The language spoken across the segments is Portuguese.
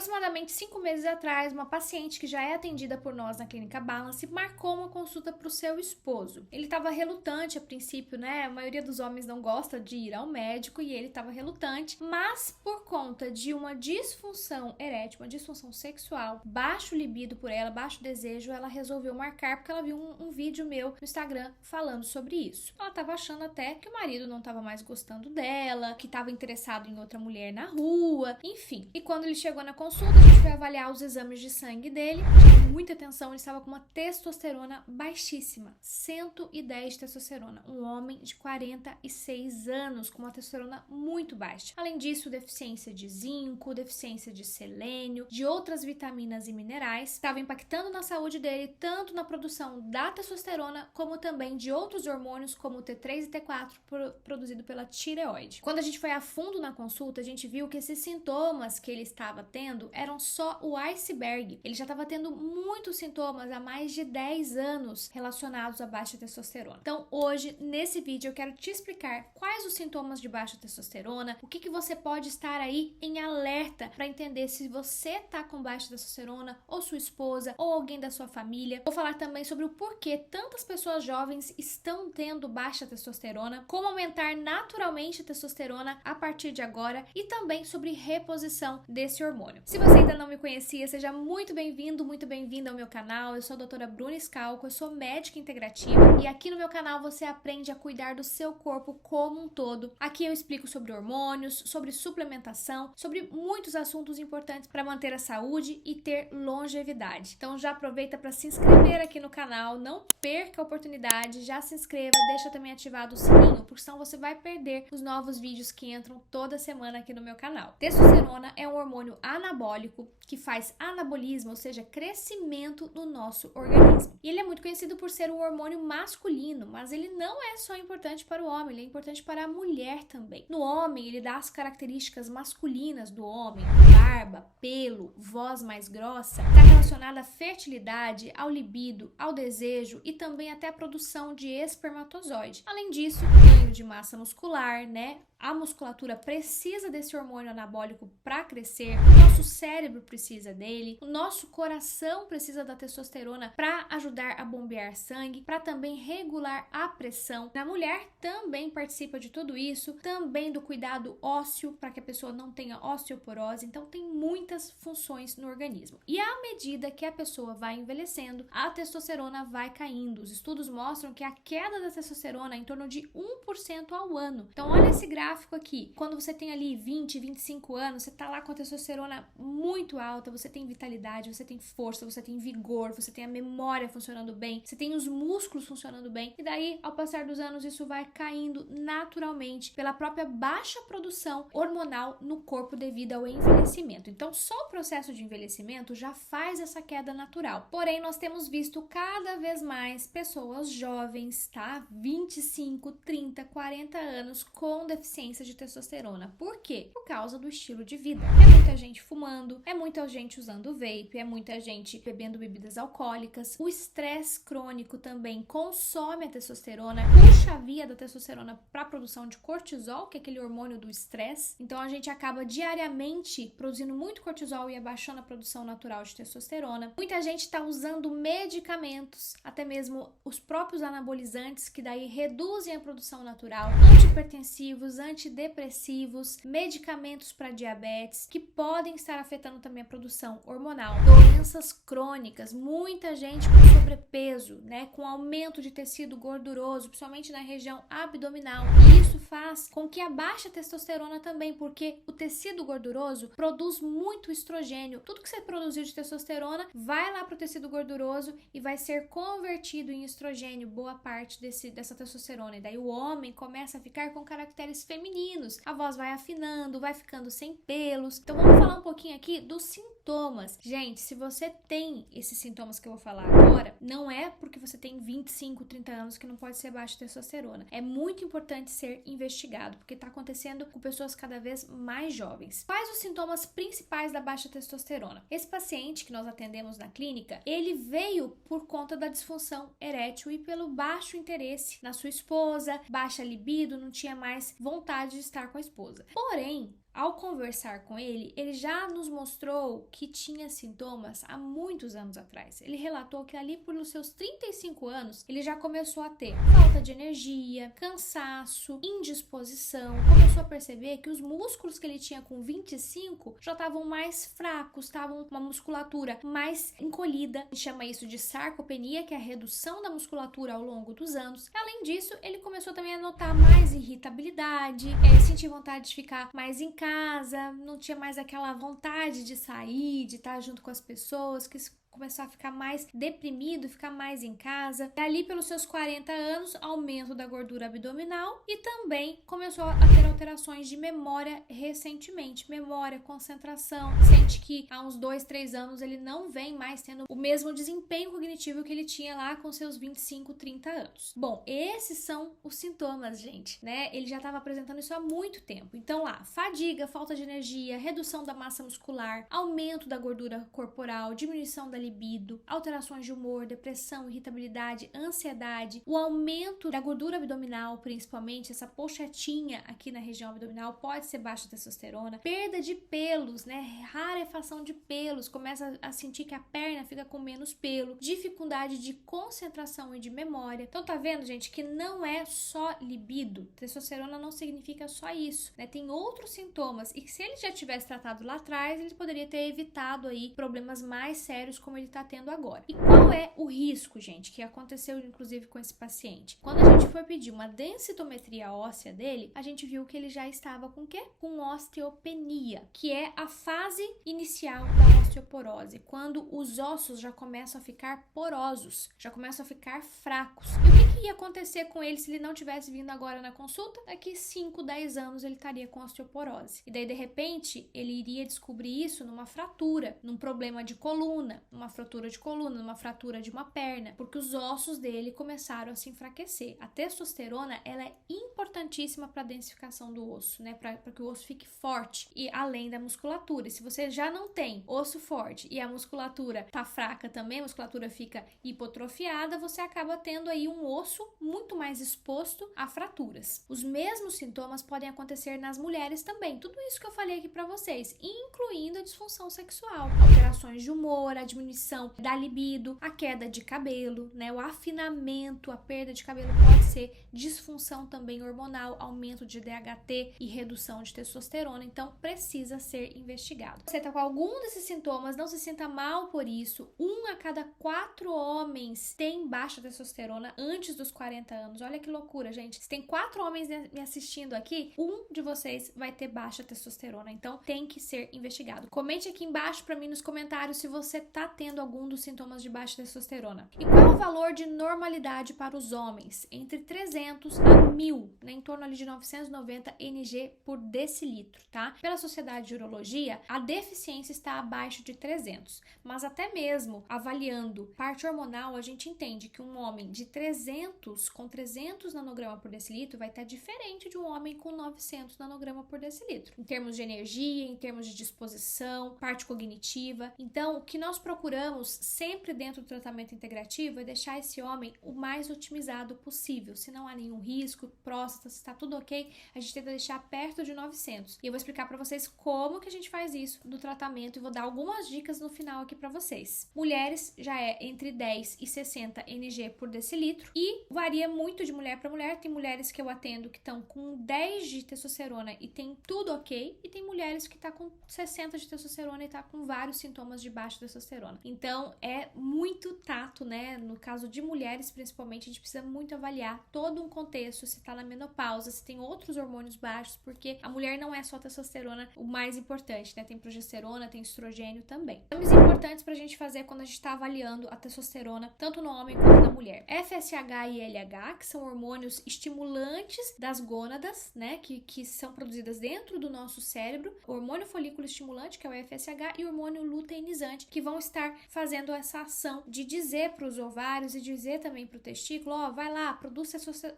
Aproximadamente 5 meses atrás, uma paciente que já é atendida por nós na Clínica Balance marcou uma consulta para o seu esposo. Ele estava relutante a princípio, né? A maioria dos homens não gosta de ir ao médico e ele estava relutante, mas por conta de uma disfunção erétil, uma disfunção sexual, baixo libido por ela, baixo desejo, ela resolveu marcar porque ela viu um vídeo meu no Instagram falando sobre isso. Ela estava achando até que o marido não estava mais gostando dela, que estava interessado em outra mulher na rua, enfim. E quando ele chegou na consulta, a gente foi avaliar os exames de sangue dele. Chamou muita atenção, ele estava com uma testosterona baixíssima, 110 de testosterona. Um homem de 46 anos com uma testosterona muito baixa. Além disso, deficiência de zinco, deficiência de selênio, de outras vitaminas e minerais, estava impactando na saúde dele, tanto na produção da testosterona, como também de outros hormônios, como o T3 e T4, produzido pela tireoide. Quando a gente foi a fundo na consulta, a gente viu que esses sintomas que ele estava tendo eram só o iceberg. Ele já estava tendo muitos sintomas há mais de 10 anos relacionados à baixa testosterona. Então, hoje, nesse vídeo, eu quero te explicar quais os sintomas de baixa testosterona, o que você pode estar aí em alerta para entender se você está com baixa testosterona, ou sua esposa, ou alguém da sua família. Vou falar também sobre o porquê tantas pessoas jovens estão tendo baixa testosterona, como aumentar naturalmente a testosterona a partir de agora e também sobre reposição desse hormônio. Se você ainda não me conhecia, seja muito bem-vindo, muito bem-vinda ao meu canal. Eu sou a doutora Bruna Scalco, eu sou médica integrativa e aqui no meu canal você aprende a cuidar do seu corpo como um todo. Aqui eu explico sobre hormônios, sobre suplementação, sobre muitos assuntos importantes para manter a saúde e ter longevidade. Então já aproveita para se inscrever aqui no canal, não perca a oportunidade, já se inscreva, deixa também ativado o sininho, porque senão você vai perder os novos vídeos que entram toda semana aqui no meu canal. Testosterona é um hormônio anabólico que faz anabolismo, ou seja, crescimento no nosso organismo. E ele é muito conhecido por ser um hormônio masculino, mas ele não é só importante para o homem, ele é importante para a mulher também. No homem, ele dá as características masculinas do homem, barba, pelo, voz mais grossa, está relacionada à fertilidade, ao libido, ao desejo e também até a produção de espermatozoide. Além disso, ganho de massa muscular, né? A musculatura precisa desse hormônio anabólico para crescer, o nosso cérebro precisa dele, o nosso coração precisa da testosterona para ajudar a bombear sangue, para também regular a pressão. Na mulher também participa de tudo isso, também do cuidado ósseo para que a pessoa não tenha osteoporose. Então tem muitas funções no organismo. E à medida que a pessoa vai envelhecendo, a testosterona vai caindo. Os estudos mostram que a queda da testosterona é em torno de 1% ao ano. Então olha esse gráfico aqui, quando você tem ali 20, 25 anos, você tá lá com a testosterona muito alta, você tem vitalidade, você tem força, você tem vigor, você tem a memória funcionando bem, você tem os músculos funcionando bem, e daí, ao passar dos anos, isso vai caindo naturalmente pela própria baixa produção hormonal no corpo devido ao envelhecimento. Então, só o processo de envelhecimento já faz essa queda natural. Porém, nós temos visto cada vez mais pessoas jovens, tá? 25, 30, 40 anos com deficiência de testosterona. Por quê? Por causa do estilo de vida. É muita gente fumando, é muita gente usando vape, é muita gente bebendo bebidas alcoólicas. O estresse crônico também consome a testosterona, puxa a via da testosterona para a produção de cortisol, que é aquele hormônio do estresse. Então a gente acaba diariamente produzindo muito cortisol e abaixando a produção natural de testosterona. Muita gente está usando medicamentos, até mesmo os próprios anabolizantes, que daí reduzem a produção natural, antihipertensivos, antidepressivos, medicamentos para diabetes, que podem estar afetando também a produção hormonal. Doenças crônicas, muita gente com sobrepeso, né, com aumento de tecido gorduroso, principalmente na região abdominal. E isso faz com que a baixa testosterona também, porque o tecido gorduroso produz muito estrogênio. Tudo que você produziu de testosterona vai lá para o tecido gorduroso e vai ser convertido em estrogênio, boa parte dessa testosterona. E daí o homem começa a ficar com caracteres femininos, a voz vai afinando, vai ficando sem pelos. Então vamos falar um pouquinho aqui dos sintomas. Gente, se você tem esses sintomas que eu vou falar agora, não é porque você tem 25, 30 anos que não pode ser baixa testosterona. É muito importante ser investigado, porque está acontecendo com pessoas cada vez mais jovens. Quais os sintomas principais da baixa testosterona? Esse paciente que nós atendemos na clínica, ele veio por conta da disfunção erétil e pelo baixo interesse na sua esposa, baixa libido, não tinha mais vontade de estar com a esposa. Porém, Ao conversar com ele, ele já nos mostrou que tinha sintomas há muitos anos atrás. Ele relatou que ali por seus 35 anos, ele já começou a ter falta de energia, cansaço, indisposição. Começou a perceber que os músculos que ele tinha com 25 já estavam mais fracos, estavam uma musculatura mais encolhida. A gente chama isso de sarcopenia, que é a redução da musculatura ao longo dos anos. Além disso, ele começou também a notar mais irritabilidade, sentir vontade de ficar mais em casa, não tinha mais aquela vontade de sair, de estar junto com as pessoas, que começar a ficar mais deprimido, ficar mais em casa. E ali pelos seus 40 anos, aumento da gordura abdominal e também começou a ter alterações de memória recentemente. Memória, concentração. Sente que há uns 2, 3 anos ele não vem mais tendo o mesmo desempenho cognitivo que ele tinha lá com seus 25, 30 anos. Bom, esses são os sintomas, gente, né? Ele já estava apresentando isso há muito tempo. Então lá, fadiga, falta de energia, redução da massa muscular, aumento da gordura corporal, diminuição da libido, alterações de humor, depressão, irritabilidade, ansiedade, o aumento da gordura abdominal, principalmente essa pochetinha aqui na região abdominal pode ser baixa testosterona, perda de pelos, né, rarefação de pelos, começa a sentir que a perna fica com menos pelo, dificuldade de concentração e de memória. Então tá vendo, gente, que não é só libido, testosterona não significa só isso, né, tem outros sintomas e que se ele já tivesse tratado lá atrás, ele poderia ter evitado aí problemas mais sérios como ele está tendo agora. E qual é o risco, gente, que aconteceu inclusive com esse paciente? Quando a gente foi pedir uma densitometria óssea dele, a gente viu que ele já estava com o quê? Com osteopenia, que é a fase inicial da osteoporose, quando os ossos já começam a ficar porosos, já começam a ficar fracos. E o que ia acontecer com ele se ele não tivesse vindo agora na consulta? Daqui 5, 10 anos ele estaria com osteoporose. E daí, de repente, ele iria descobrir isso numa fratura, num problema de coluna, numa fratura de coluna, numa fratura de uma perna, porque os ossos dele começaram a se enfraquecer. A testosterona, ela é importantíssima para a densificação do osso, né? Para que o osso fique forte e além da musculatura. E se você já não tem osso forte e a musculatura tá fraca também, a musculatura fica hipotrofiada, você acaba tendo aí um osso muito mais exposto a fraturas. Os mesmos sintomas podem acontecer nas mulheres também. Tudo isso que eu falei aqui para vocês, incluindo a disfunção sexual, alterações de humor, a diminuição da libido, a queda de cabelo, né? O afinamento, a perda de cabelo pode ser disfunção também hormonal, aumento de DHT e redução de testosterona, então precisa ser investigado. Se você está com algum desses sintomas, não se sinta mal por isso. 1 a cada 4 homens tem baixa testosterona antes dos 40 anos. Olha que loucura, gente. Se tem 4 homens me assistindo aqui, 1 de vocês vai ter baixa testosterona, então tem que ser investigado. Comente aqui embaixo para mim nos comentários se você tá tendo algum dos sintomas de baixa testosterona. E qual é o valor de normalidade para os homens? Entre 300 a 1000, né? Em torno ali de 990 mg por decilitro, tá? Pela Sociedade de Urologia, a deficiência está abaixo de 300, mas até mesmo avaliando parte hormonal, a gente entende que um homem de 300 com 300 nanograma por decilitro vai estar diferente de um homem com 900 nanograma por decilitro, em termos de energia, em termos de disposição, parte cognitiva. Então, o que nós procuramos sempre dentro do tratamento integrativo é deixar esse homem o mais otimizado possível. Se não há nenhum risco, próstata, se está tudo ok, a gente tenta deixar perto de 900. E eu vou explicar para vocês como que a gente faz isso no tratamento e vou dar algumas dicas no final aqui para vocês. Mulheres já é entre 10 e 60 mg por decilitro e varia muito de mulher para mulher. Tem mulheres que eu atendo que estão com 10 de testosterona e tem tudo ok, e tem mulheres que tá com 60 de testosterona e tá com vários sintomas de baixa testosterona. Então é muito tato, né? No caso de mulheres principalmente, a gente precisa muito avaliar todo um contexto, se tá na menopausa, se tem outros hormônios baixos, porque a mulher não é só testosterona o mais importante, né? Tem progesterona, tem estrogênio também. Exames importantes pra gente fazer quando a gente tá avaliando a testosterona, tanto no homem quanto na mulher. FSH e LH, que são hormônios estimulantes das gônadas, né? Que são produzidas dentro do nosso cérebro. O hormônio folículo estimulante, que é o FSH, e o hormônio luteinizante, que vão estar fazendo essa ação de dizer para os ovários e dizer também para o testículo, ó, vai lá, produz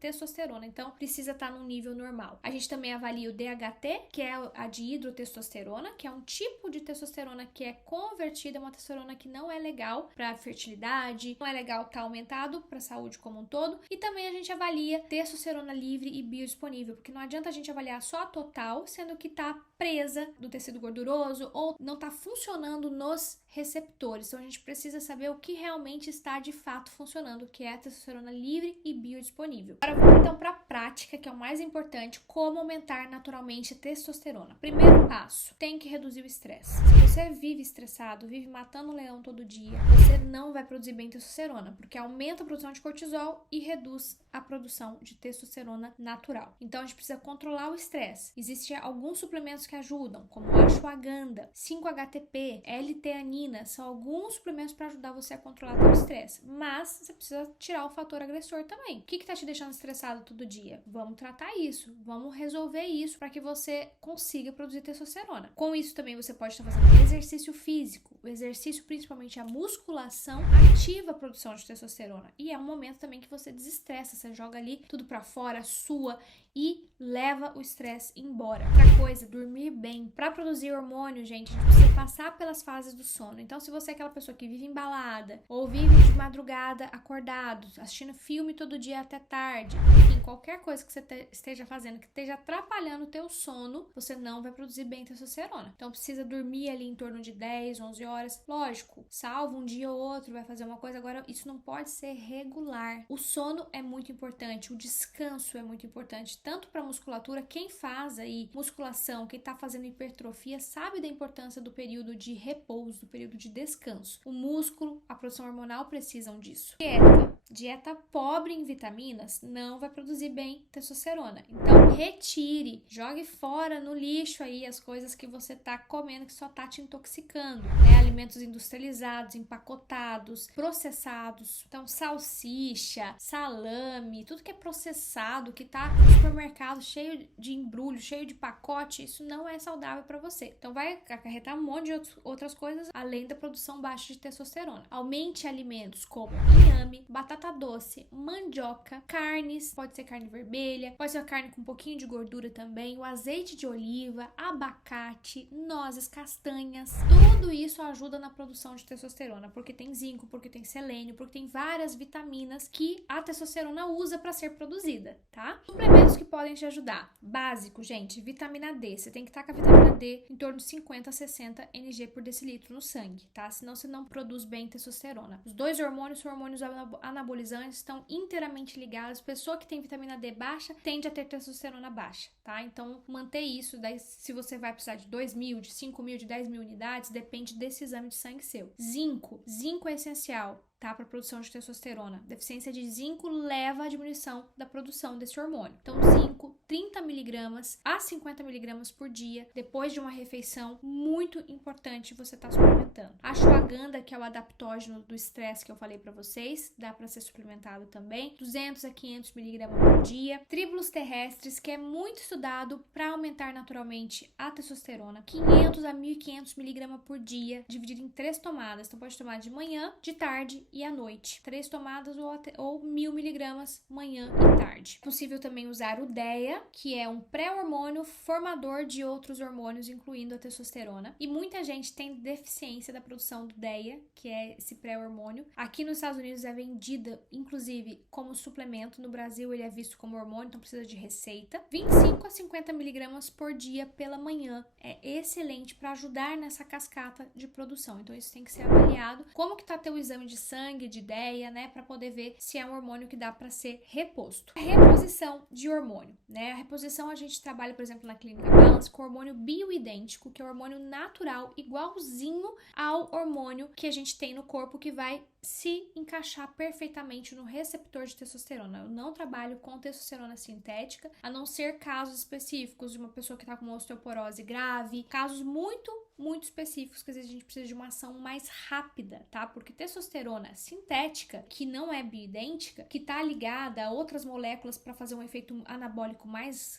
testosterona. Então, precisa estar num nível normal. A gente também avalia o DHT, que é a de hidrotestosterona, que é um tipo de testosterona que é convertida, é uma testosterona que não é legal para fertilidade, não é legal estar aumentado para a saúde como um todo. E também a gente avalia testosterona livre e biodisponível, porque não adianta a gente avaliar só a total, sendo que está presa do tecido gorduroso ou não está funcionando nos receptores. Então a gente precisa saber o que realmente está de fato funcionando, que é a testosterona livre e biodisponível. Agora vamos então para a prática, que é o mais importante, como aumentar naturalmente a testosterona. Primeiro passo, tem que reduzir o estresse. Se você vive estressado, vive matando um leão todo dia, você não vai produzir bem testosterona, porque aumenta a produção de cortisol e reduz a produção de testosterona natural. Então a gente precisa controlar o estresse. Existem alguns suplementos que ajudam, como a ashwagandha, 5-HTP, L-teanina, são alguns suplementos para ajudar você a controlar o estresse. Mas você precisa tirar o fator agressor também. O que está te deixando estressado todo dia? Vamos tratar isso, vamos resolver isso para que você consiga produzir testosterona. Com isso também você pode estar fazendo exercício físico. O exercício, principalmente a musculação, ativa a produção de testosterona. E é um momento também que você desestressa, você joga ali tudo para fora, sua e leva o estresse embora. Outra coisa, dormir bem. Para produzir hormônio, gente, a gente precisa passar pelas fases do sono. Então, se você é aquela pessoa que vive embalada ou vive de madrugada acordado, assistindo filme todo dia até tarde, enfim, qualquer coisa que você esteja fazendo que esteja atrapalhando o teu sono, você não vai produzir bem testosterona. Então, precisa dormir ali em torno de 10, 11 horas. Lógico, salvo um dia ou outro, vai fazer uma coisa. Agora, isso não pode ser regular. O sono é muito importante, o descanso é muito importante, tanto para musculatura. Quem faz aí musculação, quem tá fazendo hipertrofia, sabe da importância do período de repouso, do período de descanso. O músculo, a produção hormonal precisam disso. Dieta pobre em vitaminas não vai produzir bem testosterona. Então, retire, jogue fora no lixo aí as coisas que você tá comendo que só tá te intoxicando, né? Alimentos industrializados, empacotados, processados. Então, salsicha, salame, tudo que é processado, que tá no supermercado cheio de embrulho, cheio de pacote, isso não é saudável para você. Então, vai acarretar um monte de outras coisas além da produção baixa de testosterona. Aumente alimentos como inhame, batata doce, mandioca, carnes, pode ser carne vermelha, pode ser carne com um pouquinho de gordura também, o azeite de oliva, abacate, nozes, castanhas, tudo isso ajuda na produção de testosterona, porque tem zinco, porque tem selênio, porque tem várias vitaminas que a testosterona usa para ser produzida, tá? Suplementos que podem te ajudar. Básico, gente, vitamina D. Você tem que estar com a vitamina D em torno de 50 a 60 mg por decilitro no sangue, tá? Senão você não produz bem testosterona. Os dois hormônios são hormônios anabolizantes, estão inteiramente ligados. Pessoa que tem vitamina D baixa tende a ter testosterona baixa, tá? Então, manter isso. Daí, se você vai precisar de 2.000, de 5.000, de 10.000 unidades, depende desse exame de sangue seu. Zinco. Zinco é essencial, tá? Para a produção de testosterona. Deficiência de zinco leva à diminuição da produção desse hormônio. Então, zinco, 30 mg a 50 mg por dia, depois de uma refeição, muito importante você estar suplementando. A ashwagandha, que é o adaptógeno do estresse que eu falei para vocês, dá para ser suplementado também, 200 a 500 mg por dia. Tríbulos terrestres, que é muito estudado para aumentar naturalmente a testosterona, 500 a 1.500 mg por dia, dividido em 3 tomadas. Então, pode tomar de manhã, de tarde e à noite. 3 tomadas ou 1.000 mg manhã e tarde. É possível também usar o DEA, que é um pré-hormônio formador de outros hormônios, incluindo a testosterona. E muita gente tem deficiência da produção do DEA, que é esse pré-hormônio. Aqui nos Estados Unidos é vendida, inclusive, como suplemento. No Brasil ele é visto como hormônio, então precisa de receita. 25 a 50 mg por dia pela manhã. É excelente para ajudar nessa cascata de produção. Então isso tem que ser avaliado. Como que tá teu exame de sangue, de DEA, né? Para poder ver se é um hormônio que dá para ser reposto. A reposição de hormônio, né? A reposição a gente trabalha, por exemplo, na clínica Balance com hormônio bioidêntico, que é o hormônio natural, igualzinho ao hormônio que a gente tem no corpo, que vai se encaixar perfeitamente no receptor de testosterona. Eu não trabalho com testosterona sintética, a não ser casos específicos de uma pessoa que está com uma osteoporose grave, casos muito específicos que às vezes a gente precisa de uma ação mais rápida, tá? Porque testosterona sintética, que não é bioidêntica, que tá ligada a outras moléculas para fazer um efeito anabólico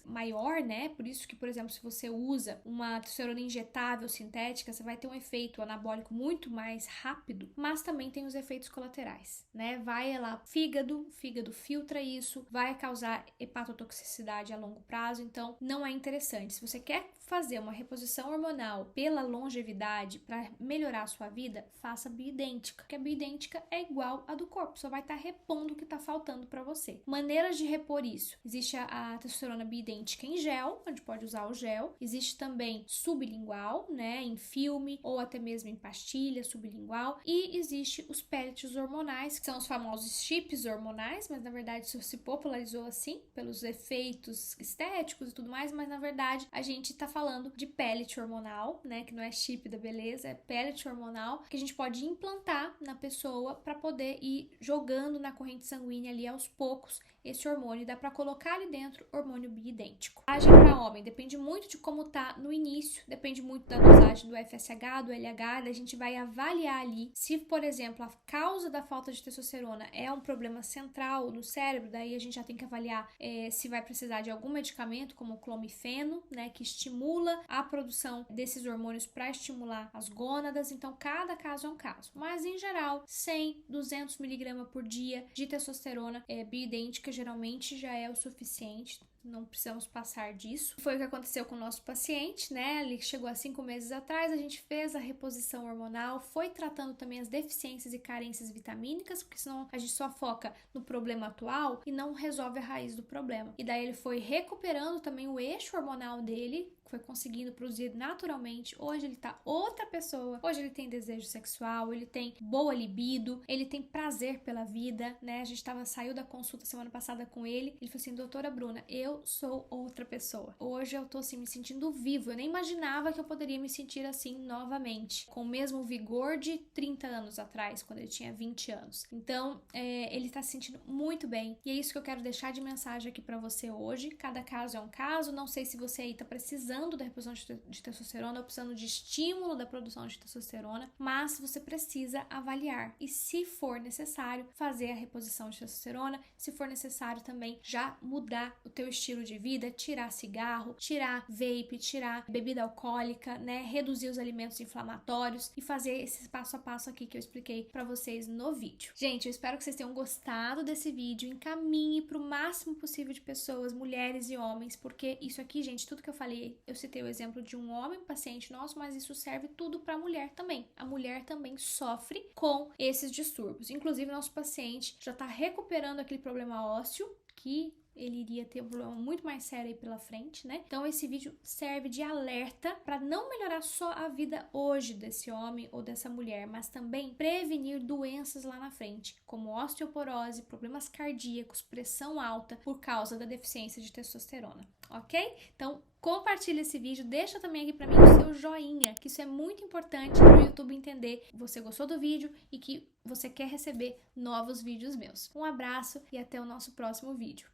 maior, né? Por isso que, por exemplo, se você usa uma testosterona injetável sintética, você vai ter um efeito anabólico muito mais rápido, mas também tem os efeitos colaterais, né? Vai lá, fígado filtra isso, vai causar hepatotoxicidade a longo prazo, então não é interessante. Se você quer fazer uma reposição hormonal pela longevidade, para melhorar a sua vida, faça bioidêntica, porque a bioidêntica é igual a do corpo, só vai estar repondo o que está faltando para você. Maneiras de repor isso: existe a testosterona bioidêntica em gel, onde pode usar o gel, existe também sublingual, né, em filme ou até mesmo em pastilha sublingual, e existe os pellets hormonais, que são os famosos chips hormonais, mas na verdade isso se popularizou assim pelos efeitos estéticos e tudo mais, mas na verdade a gente tá falando de pellet hormonal, né, que não é chip da beleza, é pellet hormonal, que a gente pode implantar na pessoa para poder ir jogando na corrente sanguínea ali aos poucos esse hormônio. Dá para colocar ali dentro hormônio bioidêntico. Agem para homem depende muito de como tá no início, depende muito da dosagem do FSH, do LH, a gente vai avaliar ali se, por exemplo, a causa da falta de testosterona é um problema central no cérebro, daí a gente já tem que avaliar se vai precisar de algum medicamento, como o clomifeno, né, que estimula a produção desses hormônios para estimular as gônadas. Então, cada caso é um caso. Mas, em geral, 100, 200 mg por dia de testosterona bioidêntica geralmente já é o suficiente. Não precisamos passar disso. Foi o que aconteceu com o nosso paciente, né? Ele chegou há 5 meses atrás, a gente fez a reposição hormonal, foi tratando também as deficiências e carências vitamínicas, porque senão a gente só foca no problema atual e não resolve a raiz do problema. E daí ele foi recuperando também o eixo hormonal dele, foi conseguindo produzir naturalmente. Hoje ele tá outra pessoa, hoje ele tem desejo sexual, ele tem boa libido, ele tem prazer pela vida, né? A gente saiu da consulta semana passada com ele falou assim: doutora Bruna, eu sou outra pessoa. Hoje eu tô assim, me sentindo vivo, eu nem imaginava que eu poderia me sentir assim novamente, com o mesmo vigor de 30 anos atrás, quando ele tinha 20 anos. Então, ele tá se sentindo muito bem, e é isso que eu quero deixar de mensagem aqui pra você hoje. Cada caso é um caso, não sei se você aí tá precisando da reposição de testosterona ou precisando de estímulo da produção de testosterona, mas você precisa avaliar e, se for necessário, fazer a reposição de testosterona. Se for necessário também já mudar o teu estilo de vida, tirar cigarro, tirar vape, tirar bebida alcoólica, né, reduzir os alimentos inflamatórios e fazer esse passo a passo aqui que eu expliquei para vocês no vídeo. Gente, eu espero que vocês tenham gostado desse vídeo. Encaminhe para o máximo possível de pessoas, mulheres e homens, porque isso aqui, gente, tudo que eu falei, eu citei o exemplo de um homem paciente nosso, mas isso serve tudo para a mulher também. A mulher também sofre com esses distúrbios. Inclusive, nosso paciente já está recuperando aquele problema ósseo que ele iria ter um problema muito mais sério aí pela frente, né? Então esse vídeo serve de alerta para não melhorar só a vida hoje desse homem ou dessa mulher, mas também prevenir doenças lá na frente, como osteoporose, problemas cardíacos, pressão alta por causa da deficiência de testosterona, ok? Então compartilha esse vídeo, deixa também aqui pra mim o seu joinha, que isso é muito importante pro YouTube entender que você gostou do vídeo e que você quer receber novos vídeos meus. Um abraço e até o nosso próximo vídeo.